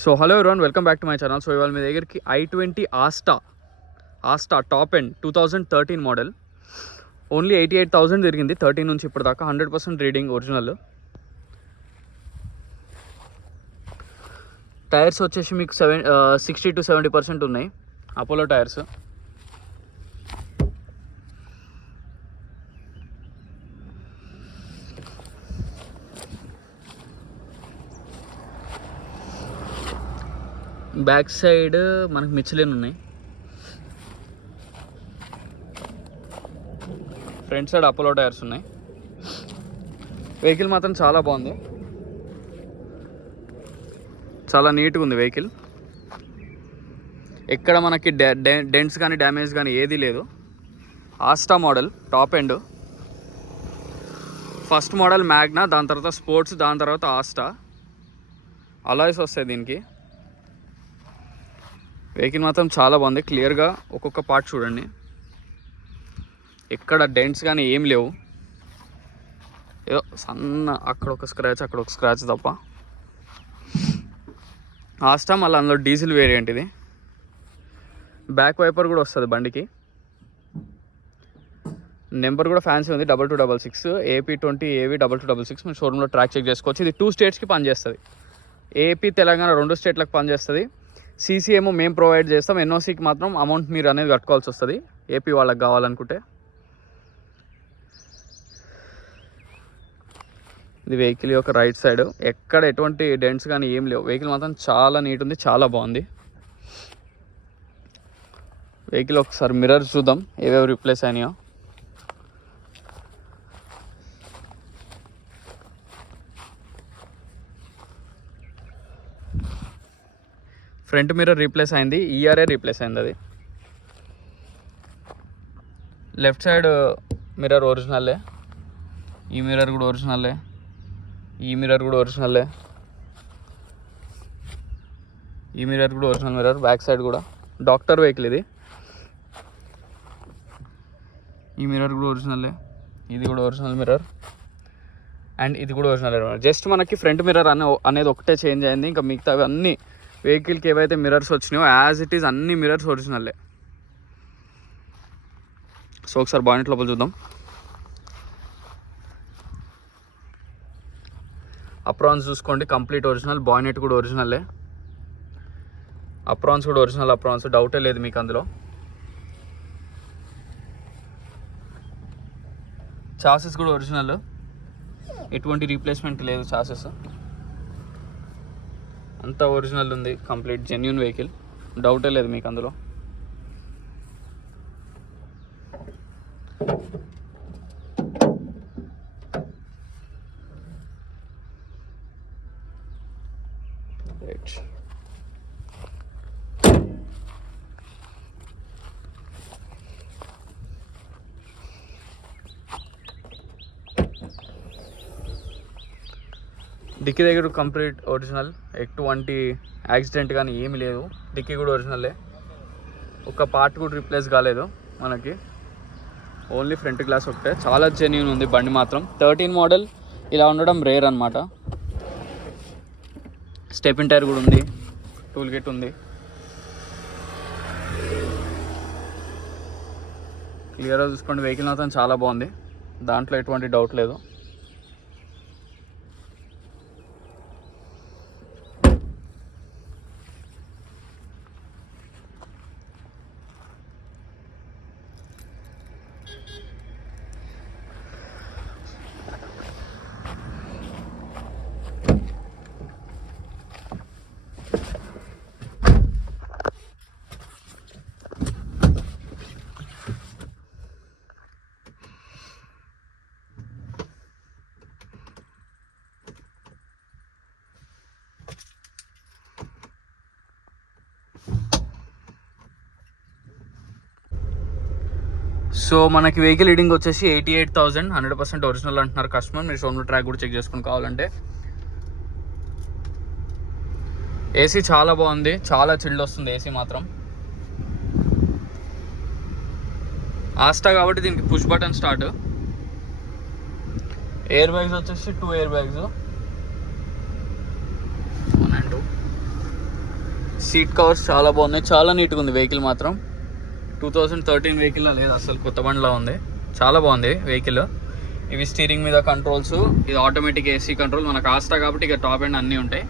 So hello everyone, welcome back to my channel. So ఇవాళ మీ దగ్గరికి i20 Asta top end 2013 model only 88,000 తిరిగింది 13 నుంచి ఇప్పుడు దాకా. 100% రీడింగ్ ఒరిజినల్. టైర్స్ వచ్చేసి మీకు 60 to 70% ఉన్నాయి, అపోలో టైర్స్. బ్యాక్ సైడ్ మనకు మిచ్లిన్ ఉన్నాయి, ఫ్రంట్ సైడ్ అపోలో టైర్స్ ఉన్నాయి. వెహికల్ మాత్రం చాలా బాగుంది, చాలా నీట్గా ఉంది వెహికల్. ఎక్కడ మనకి డెంట్స్ కానీ డ్యామేజ్ కానీ ఏదీ లేదు. Asta model top end. First model Magna, దాని తర్వాత స్పోర్ట్స్, దాని తర్వాత ఆస్టా. అలాయ్స్ వస్తాయి దీనికి. వెహికల్ మాత్రం చాలా బాగుంది. క్లియర్గా ఒక్కొక్క పార్ట్ చూడండి, ఎక్కడ డెంట్స్ కానీ ఏం లేవు. ఏదో సన్న అక్కడ ఒక స్క్రాచ్ తప్ప. ఆస్టా మళ్ళీ అందులో డీజిల్ వేరియంట్ ఇది. బ్యాక్ వైపర్ కూడా వస్తుంది బండికి. నెంబర్ కూడా ఫ్యాన్సీ ఉంది, 2266 AP20 AV 2266. మీరు షోరూంలో ట్రాక్ చెక్ చేసుకోవచ్చు. ఇది 2 స్టేట్స్కి పనిచేస్తుంది. ఏపీ తెలంగాణ 2 స్టేట్లకు పనిచేస్తుంది. సీసీ ఏమో మేము ప్రొవైడ్ చేస్తాం. ఎన్ఓసీకి మాత్రం అమౌంట్ మీరు అనేది కట్టుకోవాల్సి వస్తుంది, ఏపీ వాళ్ళకి కావాలనుకుంటే. ఇది వెహికల్ యొక్క రైట్ సైడ్. ఎక్కడ ఎటువంటి డెంట్స్ కానీ ఏం లేవు. వెహికల్ మాత్రం చాలా నీట్ ఉంది, చాలా బాగుంది. వెహికల్ ఒకసారి మిర్రర్స్ చూద్దాం ఏవేవి రీప్లేస్ అయినాయో. ఫ్రంట్ మిర్రర్ రీప్లేస్ అయింది, ఈఆర్ఏ రీప్లేస్ అయింది. అది లెఫ్ట్ సైడ్ మిర్రర్ ఒరిజినల్లే. ఈ మిర్రర్ కూడా ఒరిజినల్లే, ఈ మిర్రర్ కూడా ఒరిజినల్లే, ఈ మిర్రర్ కూడా ఒరిజినల్ మిర్రర్. బ్యాక్ సైడ్ కూడా డాక్టర్ వెహికల్ ఇది. ఈ మిర్రర్ కూడా ఒరిజినల్లే, ఇది కూడా ఒరిజినల్ మిర్రర్, అండ్ ఇది కూడా ఒరిజినల్ మిర్రర్. జస్ట్ మనకి ఫ్రంట్ మిర్రర్ అనేది ఒకటే చేంజ్ అయింది. ఇంకా మిగతావి అన్నీ వెహికల్కి ఏవైతే మిర్రర్స్ వచ్చినాయో యాజ్ ఇట్ ఈజ్ అన్ని మిర్రర్స్ ఒరిజినల్లే. సో ఒకసారి బానెట్ లోపల చూద్దాం. అప్రాన్స్ చూసుకోండి, కంప్లీట్ ఒరిజినల్. బానెట్ కూడా ఒరిజినల్లే, అప్రాన్స్ కూడా ఒరిజినల్ అప్రాన్స్, డౌటే లేదు మీకు అందులో. చాసెస్ కూడా ఒరిజినల్, ఎటువంటి రీప్లేస్మెంట్ లేదు. చాసెస్ అంతా ఒరిజినల్ ఉంది, కంప్లీట్ జెన్యూన్ వెహికల్, డౌటే లేదు మీకు అందులో. రైట్, డిక్కీ దగ్గర కంప్లీట్ ఒరిజినల్, ఎటువంటి యాక్సిడెంట్ కానీ ఏమి లేదు. డిక్కీ కూడా ఒరిజినలే, ఒక పార్ట్ కూడా రీప్లేస్ కాలేదు మనకి. ఓన్లీ ఫ్రంట్ గ్లాస్ ఒకటే. చాలా జెన్యూన్ ఉంది బండి మాత్రం. 13 మోడల్ ఇలా ఉండడం రేర్ అనమాట. స్టెపిన్ టైర్ కూడా ఉంది, టూల్ కిట్ ఉంది. క్లియర్గా చూసుకోండి, వెహికల్ మాత్రం చాలా బాగుంది, దాంట్లో ఎటువంటి డౌట్ లేదు. సో మనకి వెహికల్ రీడింగ్ వచ్చేసి 88,000, 100% ఒరిజినల్ అంటున్నారు కస్టమర్. మీరు షోరూమ్ ట్రాక్ కూడా చెక్ చేసుకుని కావాలంటే. ఏసీ చాలా బాగుంది, చాలా చిల్డ్ వస్తుంది ఏసీ మాత్రం. ఆస్టా కాబట్టి దీనికి push button start. Air bags వచ్చేసి 2 air bags, 1 and 2. Seat covers చాలా బాగున్నాయి, చాలా నీట్గా ఉంది వెహికల్ మాత్రం. 2013 వెహికల్లో లేదు అసలు, కొత్త బండిలా ఉంది, చాలా బాగుంది వెహికల్. ఇవి స్టీరింగ్ మీద కంట్రోల్స్, ఇది ఆటోమేటిక్ ఏసీ కంట్రోల్. మనకు ఆస్టా కాబట్టి ఇక టాప్ ఎండ్ అన్నీ ఉంటాయి.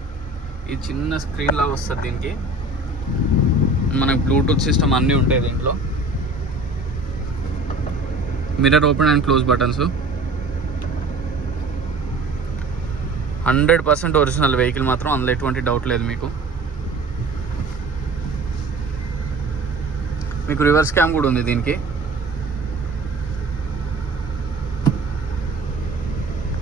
ఇది చిన్న స్క్రీన్ లాగా వస్తుంది దీనికి, మనకు బ్లూటూత్ సిస్టమ్ అన్నీ ఉంటాయి దీంట్లో. Mirror open and close buttons. 100% original vehicle మాత్రం, అందులో ఎటువంటి డౌట్ లేదు మీకు. మీకు రివర్స్ క్యామ్ కూడా ఉంది దీనికి.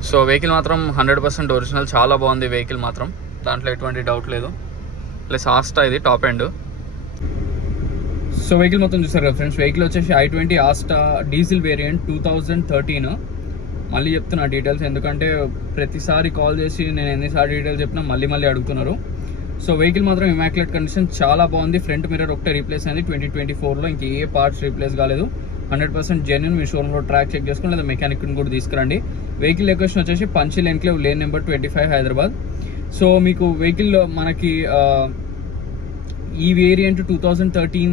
సో వెహికల్ మాత్రం 100% ఒరిజినల్, చాలా బాగుంది వెహికల్ మాత్రం, దాంట్లో ఎటువంటి డౌట్ లేదు. ప్లస్ ఆస్టా ఇది టాప్ ఎండ్. సో వెహికల్ మొత్తం చూసారు కదా ఫ్రెండ్స్, వెహికల్ వచ్చేసి i20 ఆస్టా డీజిల్ వేరియంట్ 2013. మళ్ళీ చెప్తున్నా డీటెయిల్స్, ఎందుకంటే ప్రతిసారి కాల్ చేసి నేను ఎన్నిసార్లు డీటెయిల్స్ చెప్పినా మళ్ళీ అడుగుతున్నారు. సో వెహికల్ మాత్రం ఇమాక్యులేట్ కండిషన్, చాలా బాగుంది. ఫ్రంట్ మిర్రర్ ఒకటే రీప్లేస్ అయింది 2024లో, ఇంక ఏ పార్ట్స్ రీప్లేస్ కాలేదు. 100% జెన్యూన్. మీ షోరూంలో ట్రాక్ చెక్ చేసుకుని లేదా మెకానిక్ని కూడా తీసుకురండి. వెహికల్ లొకేషన్ వచ్చేసి పంచిల్ enclave lane number 25 Hyderabad. So మీకు వెహికల్ మనకి ఈ వేరియంట్ 2013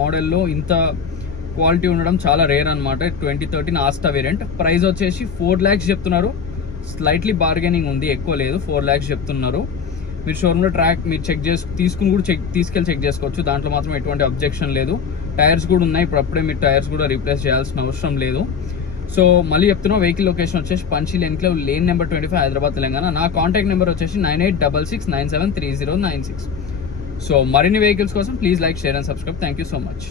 మోడల్లో ఇంత క్వాలిటీ ఉండడం చాలా రేర్ అనమాట. 2013 ఆస్టా వేరియంట్. ప్రైస్ వచ్చేసి 4 lakhs చెప్తున్నారు. స్లైట్లీ బార్గెనింగ్ ఉంది, ఎక్కువ లేదు, 4 lakhs చెప్తున్నారు. మీరు షోరూంలో ట్రాక్ మీరు తీసుకెళ్ళి చెక్ చేసుకోవచ్చు, దాంట్లో మాత్రం ఎటువంటి అబ్జెక్షన్ లేదు. టైర్స్ కూడా ఉన్నాయి, ఇప్పుడు అప్పుడే మీరు టైర్స్ కూడా రీప్లేస్ చేయాల్సిన అవసరం లేదు. సో మళ్ళీ చెప్తున్నా, వెహికల్ లొకేషన్ వచ్చేసి పంచిల్ enclave lane number 25 Hyderabad Telangana. నా కాంటాక్ట్ నెంబర్ వచ్చేసి 9866973096. సో మరిన్ని వెహికల్స్ కోసం please like, share and subscribe. Thank you so much.